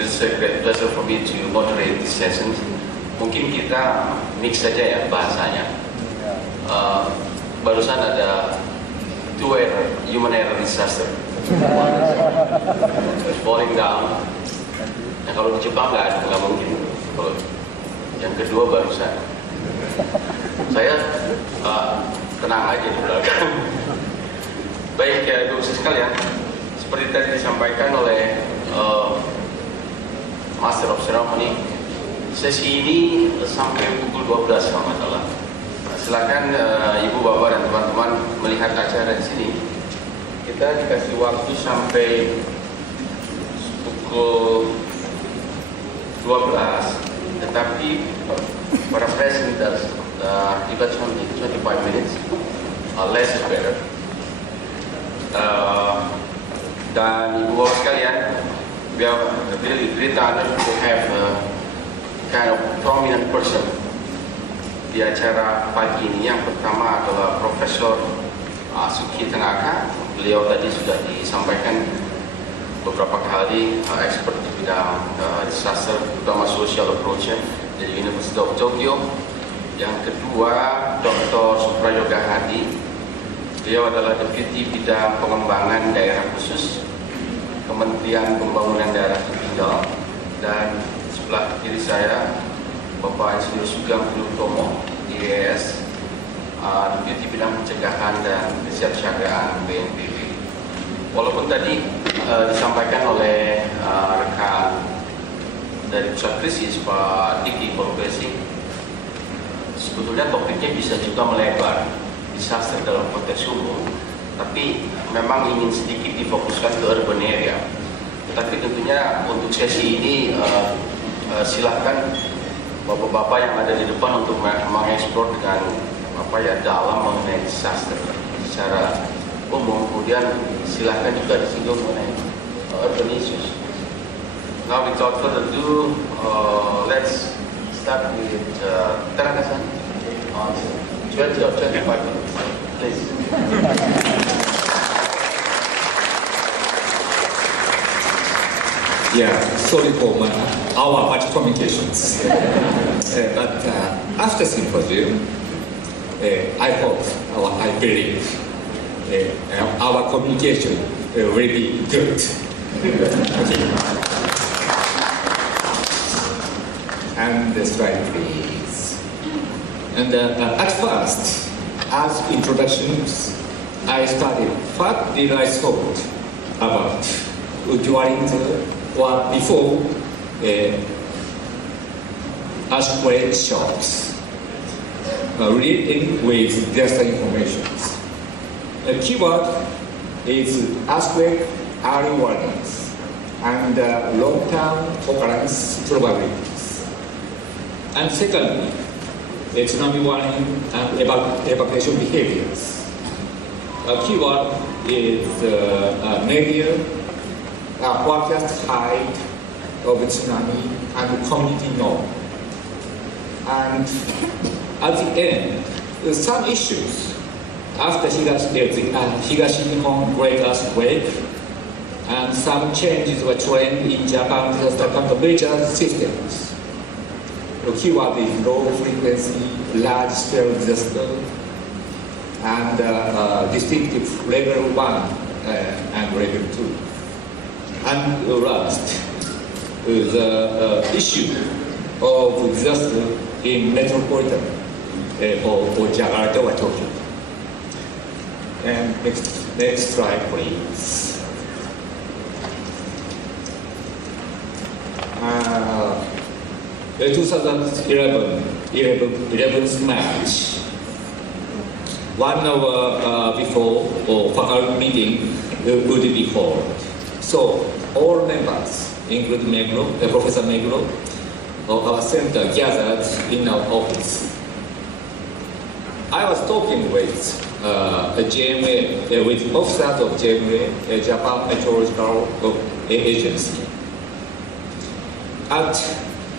is a great pleasure for me to moderate this session. Mungkin kita mix saja ya bahasanya. Barusan ada two error, human error disaster. Falling down. Nah, kalau di Jepang nggak mungkin. Kalau yang kedua barusan. Saya tenang aja di belakang. Baik ya, Ibu sekalian. Seperti tadi disampaikan oleh Master of Ceremony, sesi ini sampai pukul 12 kalau nggak salah. Silakan Ibu, Bapak, dan teman-teman melihat acara di sini. Kita dikasih waktu sampai pukul 12, tetapi para presenters give us only 25 minutes. Less is better. Dan Ibu Bapak sekalian, we are really great honor to have a kind of prominent person di acara pagi ini. Yang pertama adalah Profesor Suki Tengaka. Beliau tadi sudah disampaikan beberapa kali expert di bidang disaster, terutama social approach dari University of Tokyo. Yang kedua, Dr. Suprayoga Hadi. Beliau adalah Deputi Bidang Pengembangan Daerah Khusus Kementerian Pembangunan Daerah Tertinggal. Dan sebelah kiri saya, Bapak Insinyur Sugeng Purnotomo, IAS, Deputi Bidang Pencegahan dan Kesiapsiagaan BNPB. Walaupun tadi disampaikan oleh rekan dari Pusat Krisis, Pak Diki Profesi, sebetulnya topiknya bisa juga melebar, disaster dalam konteks umum, tapi memang ingin sedikit difokuskan ke urban area. Tetapi tentunya untuk sesi ini silahkan bapak-bapak yang ada di depan untuk mengeksplor dengan dalam mengenai disaster secara umum. Kemudian silahkan juga disinggung mengenai urban issues. Now without further ado, let's start with Tanaka-san on 20 or 25 minutes, please. Yeah, sorry for our much communications. But after Symposium, I hope, or I believe, our communication will be good. Okay. And the slide, please. And at first, as introductions, I started what did I thought about during or before earthquake shocks relating with disaster information. The keyword is earthquake early warnings and long-term occurrence probabilities. And secondly, tsunami warning and evacuation behaviors. The keyword is media, forecast height of tsunami and community norm. And at the end, some issues after Higashi-Nihon great earthquake and some changes were trend in Japan disaster countermeasure systems. The keyword is low frequency, large scale disaster, and distinctive level 1 and level 2. And last, the issue of disaster in metropolitan or Jakarta or Tokyo. And next slide, please. 11th March, 1 hour before faculty meeting would be held. So all members, including Professor Meguro, of our center gathered in our office. I was talking with JMA, with officers of JMA, Japan Meteorological Agency. At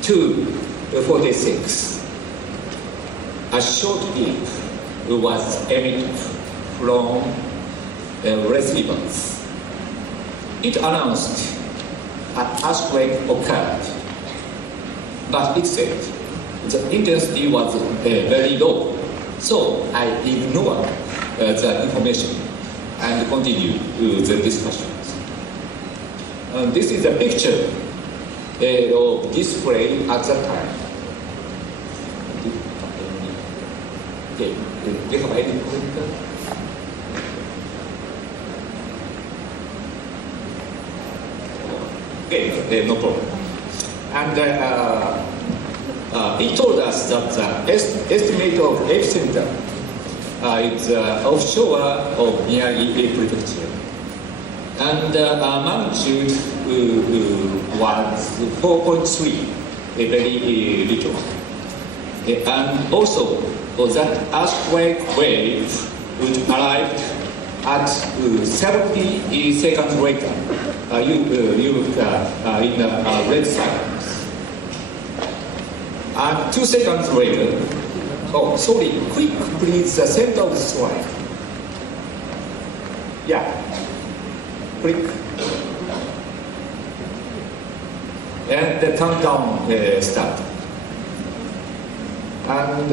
2:46, a short beep was emitted from receivers. It announced an earthquake occurred. But it said the intensity was very low, so I ignored the information and continued the discussions. This is a picture of display at that time. Okay, do you have any comment? Okay, no problem. And it told us that the estimate of epicenter is offshore of Miyagi Prefecture. And magnitude was 4.3, very little. And also, that earthquake wave would arrive at 70 seconds later. You look in the red circles. And 2 seconds later, oh, sorry, quick, please, the center of the slide. Yeah, click. And the countdown started. And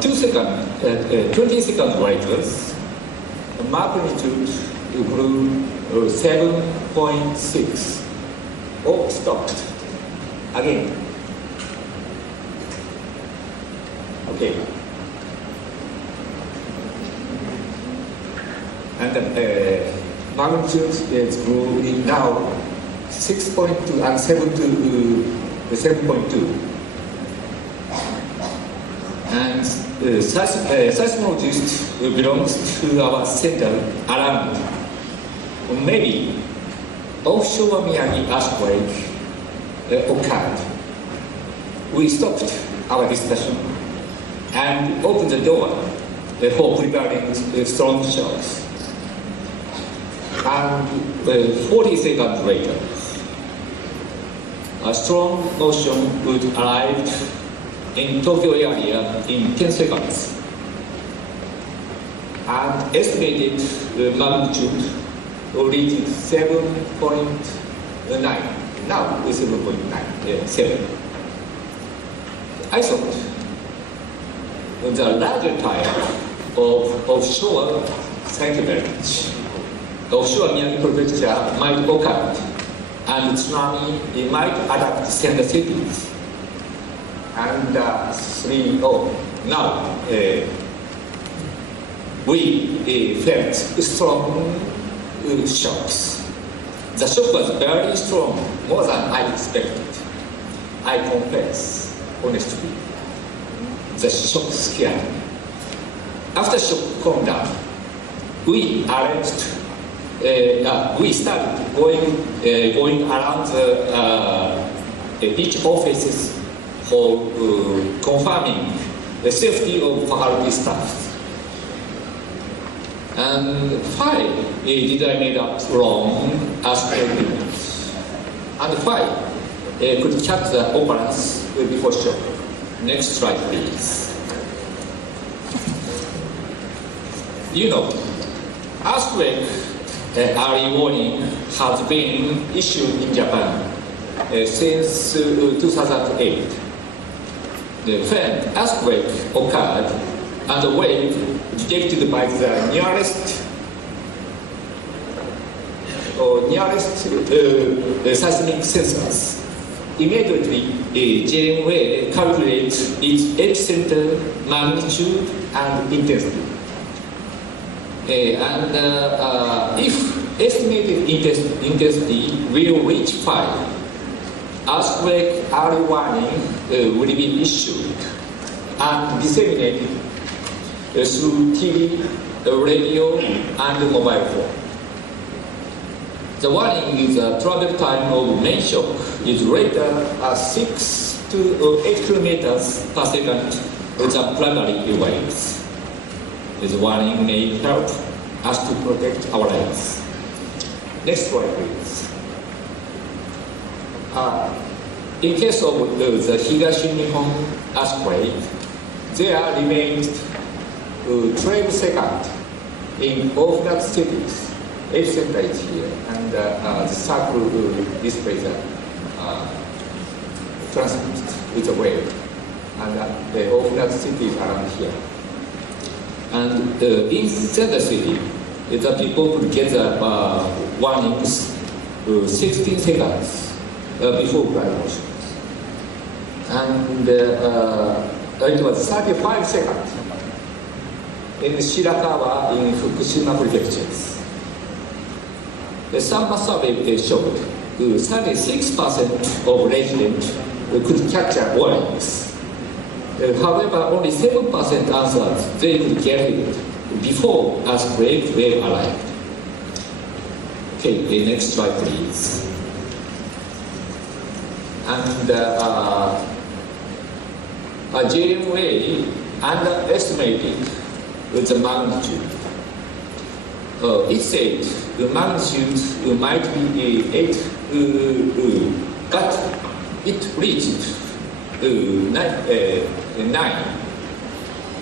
20 seconds later, the magnitude grew 7.6. Oh, stopped. Again. Okay. And the magnitude grew now 6.2 and 7.2. And seismologist belongs to our center around. Maybe offshore Miyagi earthquake occurred. We stopped our discussion and opened the door for preparing strong shocks. And 40 seconds later, a strong motion would arrive in Tokyo area in 10 seconds. And estimated magnitude reached 7.9. Now it's 7.9, 7. I thought the larger type of offshore, thank you very much, offshore Miyagi Prefecture might occur and tsunami might adapt center cities. And now we felt strong shocks. The shock was very strong, more than I expected. I confess, honestly, the shock scared me. After shock calmed down, we arranged. We started going around each offices for confirming the safety of faculty staff. And 5 did I made up wrong as pregnant. And 5 could catch the occurrence before shock. Next slide, please. You know, earthquake early warning has been issued in Japan since 2008. When earthquake occurred and the wave detected by the nearest seismic sensors, immediately JMA calculates its epicenter magnitude and intensity. If estimated intensity will reach 5, earthquake early warning will be issued and disseminated through TV, radio, and mobile phone. The warning is a travel time of main shock is greater 6 to 8 kilometers per second with the primary waves. This warning may help us to protect our lives. Next slide, please. In case of the Higashi Nihon earthquake, there remained 12 seconds in all flat cities epicenter is here, and the circle displays the transmit with a wave, and the overnight city is around here. And inside the city, the people could get the warnings 16 seconds before ground motions. And it was 35 seconds in Shirakawa in Fukushima prefectures. The sample survey showed 36% of residents could capture warnings. However, only 7% answered they could get it before earthquake wave arrived. Okay, next slide please. And JMA underestimated the magnitude. It said the magnitude might be 8, but it reached 9.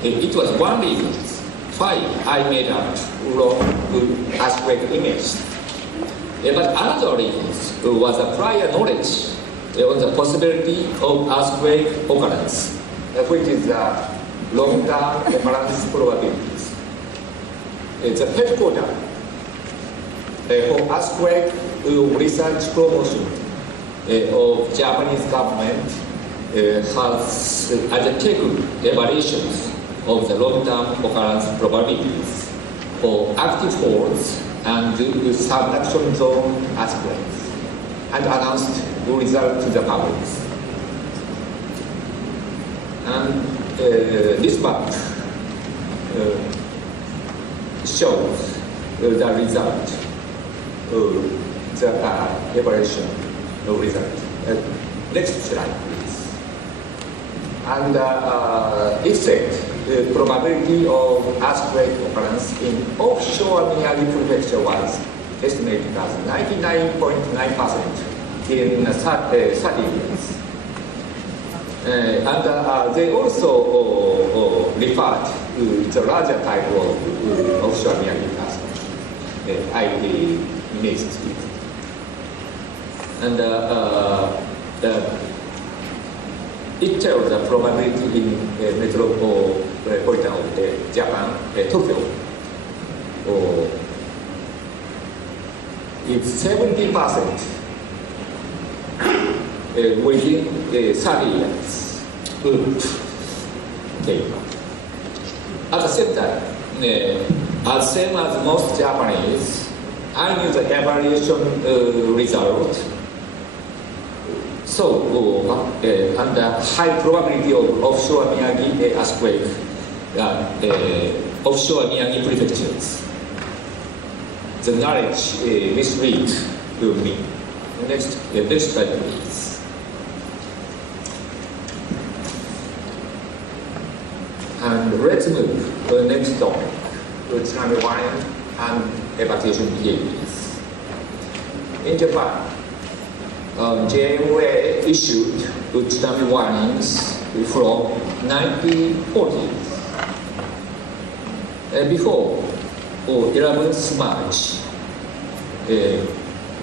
It was one reason why I made up earthquake image. But another reason was a prior knowledge on the possibility of earthquake occurrence, which is long-term occurrence probabilities. It's a headquarters for earthquake research promotion of Japanese government has undertaken evaluations of the long-term occurrence probabilities for active faults and subduction zone earthquakes, and announced the result to the public. And this map shows the result, the evaluation result. Next slide, please. And it said the probability of earthquake occurrence in offshore Miyagi prefecture was estimated as 99.9% in 30 years. And they also referred to the larger type of offshore Miyagi earthquake. I imaged it. And it tells the probability in metropolitan of Japan, Tokyo. It's 70% within 30 years. Okay. At the same time, as same as most Japanese, I knew the evaluation result. So, under high probability of offshore Miyagi earthquake, offshore Miyagi prefectures, the knowledge mislead me. Next slide, please. And let's move to the next topic, tsunami warning and evacuation behaviors. In Japan, JMA issued tsunami warnings from 1940s. Before 11th March,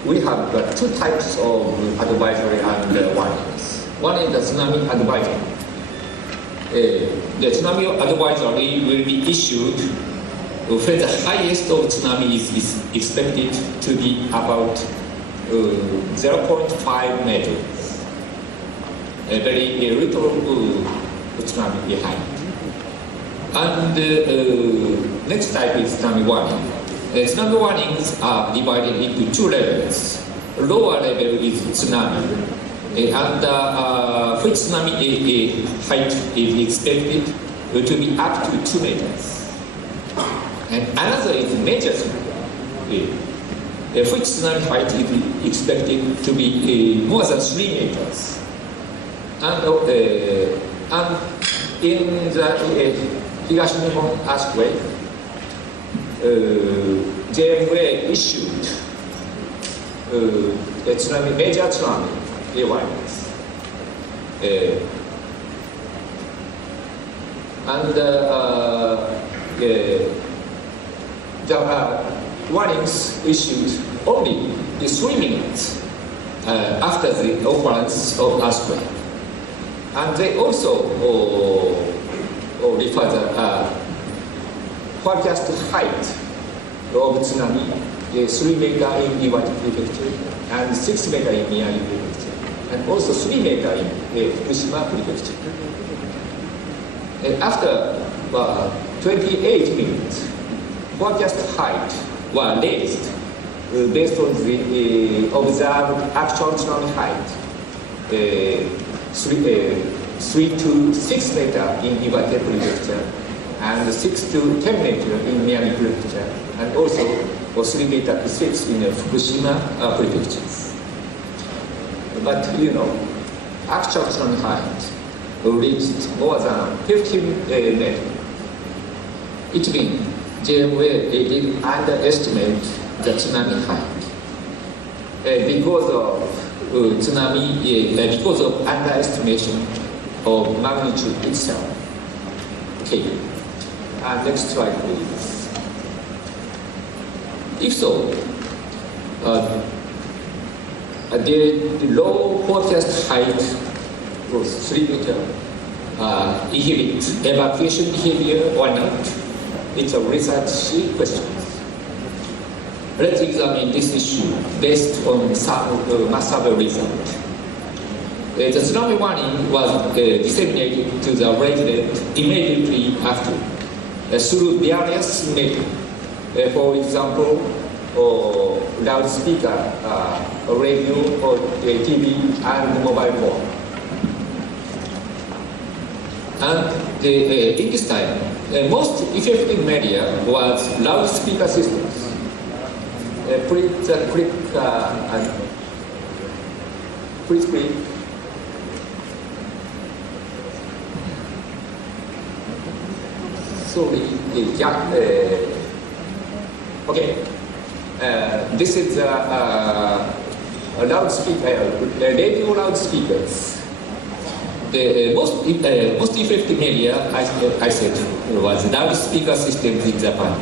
we have two types of advisory and warnings. One is the tsunami advisory. The tsunami advisory will be issued when the highest of tsunami is expected to be about 0.5 meters. A very little tsunami behind. And next type is tsunami warning. Tsunami warnings are divided into two levels. Lower level is tsunami, and which tsunami height is expected to be up to 2 meters. And another is major tsunami, which tsunami height is expected to be more than 3 meters. And in the Higashinihon earthquake, JMA issued a tsunami, major tsunami warnings. warnings issued only 3 minutes after the occurrence of earthquake. And they also refer the forecast height of tsunami, 3 meter in Iwate Prefecture and 6 meter in Miyagi Prefecture, and also 3 meter in Fukushima Prefecture. And after 28 minutes, forecast height was raised based on the observed actual tsunami height, 3 to 6 meter in Iwate Prefecture and 6 to 10 meter in Miyagi Prefecture, and also 3 meter to 6 in Fukushima Prefecture. But actual tsunami height reached more than 15 meters. It means JMA did underestimate the tsunami height because of because of underestimation of magnitude itself. Okay. Next slide, please. If so, the low forecast height was 3 meters. Inhibit evacuation behavior or not? It's a research question. Let's examine this issue based on some mass survey result. The tsunami warning was disseminated to the resident immediately after through various methods. For example, loudspeaker, radio, or TV, and mobile phone. And in this time, the most effective media was loudspeaker systems. Please click please click. Sorry, okay. This is a loudspeaker, radio loudspeakers. The most effective media, I said, was loudspeaker systems in Japan.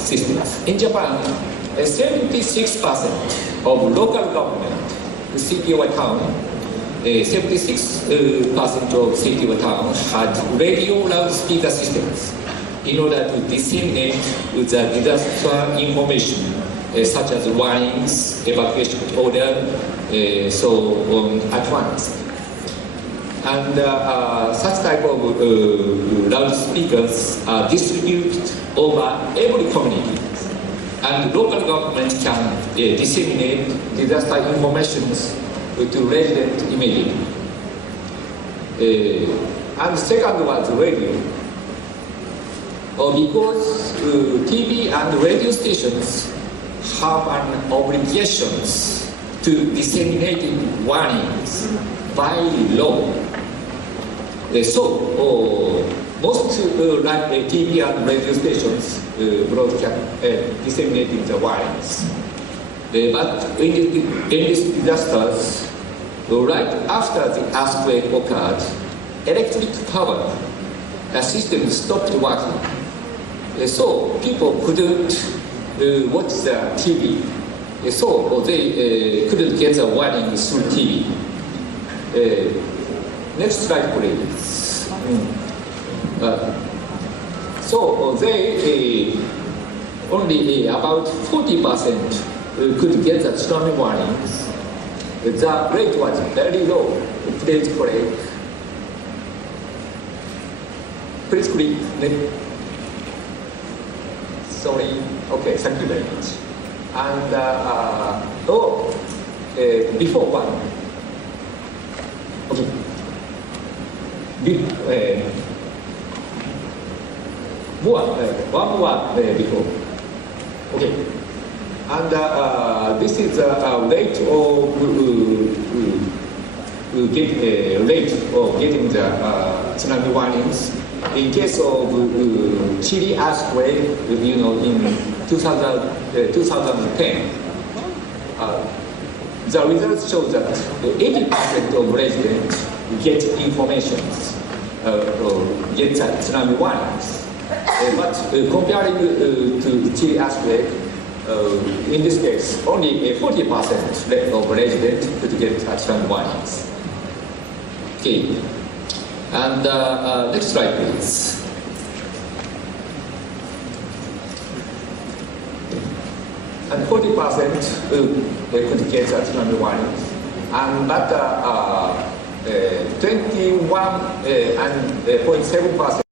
Systems. In Japan, 76% of local government, city or town, 76% of city or town had radio loudspeaker systems in order to disseminate the disaster information, such as warnings, evacuation order, at once. And such type of loudspeakers are distributed over every community. And local government can disseminate disaster information to residents immediately. And second was radio. Because TV and radio stations have an obligation to disseminate warnings by law. Most TV and radio stations broadcast disseminating the warnings. But in these disasters, right after the earthquake occurred, electric power system stopped working. So people couldn't watch the TV. So they couldn't get the warning through TV. Next slide, please. So they only about 40% could get the tsunami warnings. The rate was very low. Please click. Please click. Sorry. Okay, thank you very much. And before one. Okay. One more before. Okay. And this is a rate of getting the tsunami warnings. In case of Chile earthquake, in 2010, the results show that 80% of residents get information, get tsunami warnings. But comparing to Chile earthquake, in this case, only 40% of residents could get artisanal wines. Okay, and next slide, please. And 40% could get artisanal wines, and but 21.7%